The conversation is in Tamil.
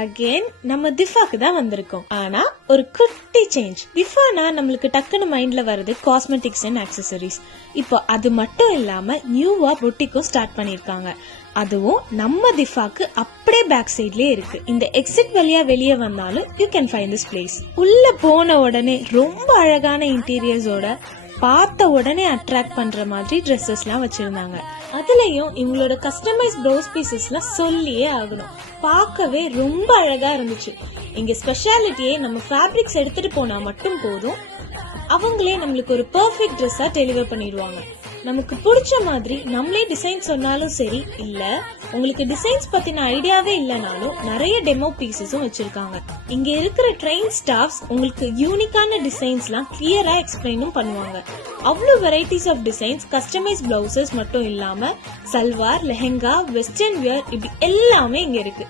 அகைன் நம்ம திஃபாக்கு தான் வந்திருக்கோம். ஆனா ஒரு குட்டி சேஞ்ச். திஃபானா நம்மளுக்கு டக்குன்னு மைண்ட்ல வருது காஸ்மெட்டிக்ஸ் அண்ட் ஆக்சசரிஸ். இப்போ அது மட்டும் இல்லாம நியூவா பொட்டிக்கும் ஸ்டார்ட் பண்ணிருக்காங்க. அதுவும் நம்ம திஃபாக்கு அப்படியே பேக் சைட்லயே இருக்கு. இந்த எக்ஸிட் வழியா வெளியே வந்தாலும் you can find this place. உள்ள போன உடனே ரொம்ப அழகான இன்டீரியர்ஸோட பார்த்த உடனே அட்ராக்ட் பண்ற மாதிரி ட்ரெஸ்ஸஸ் எல்லாம் வச்சிருந்தாங்க. அதுலயும் இவங்களோட கஸ்டமைஸ் ப்ளவுஸ் பீசஸ்லாம் சொல்லியே ஆகணும். பார்க்கவே ரொம்ப அழகா இருந்துச்சு. இங்க ஸ்பெஷாலிட்டியே நம்ம ஃபேப்ரிக்ஸ் எடுத்துட்டு போனா மட்டும் போதும், அவங்களே நம்மளுக்கு ஒரு பெர்ஃபெக்ட் ட்ரெஸ்ஸா டெலிவர் பண்ணிடுவாங்க. நமக்கு பிடிச்ச மாதிரி நம்மளே டிசைன் சொன்னாலும் சரி, இல்ல உங்களுக்கு டிசைன்ஸ் பத்தின ஐடியாவே இல்லைனாலும் நிறைய டெமோ பீசஸும் வச்சிருக்காங்க. இங்க இருக்கிற ட்ரெயின் ஸ்டாஃப்ஸ் உங்களுக்கு யூனிக்கான டிசைன்ஸ்லாம் கிளியரா எக்ஸ்பிளைனும் பண்ணுவாங்க. அவ்வளவு varieties of designs, customise blouses மட்டும் இல்லாம சல்வார், லெஹெங்கா, வெஸ்டர்ன் வியர் இப்படி எல்லாமே இங்க இருக்கு.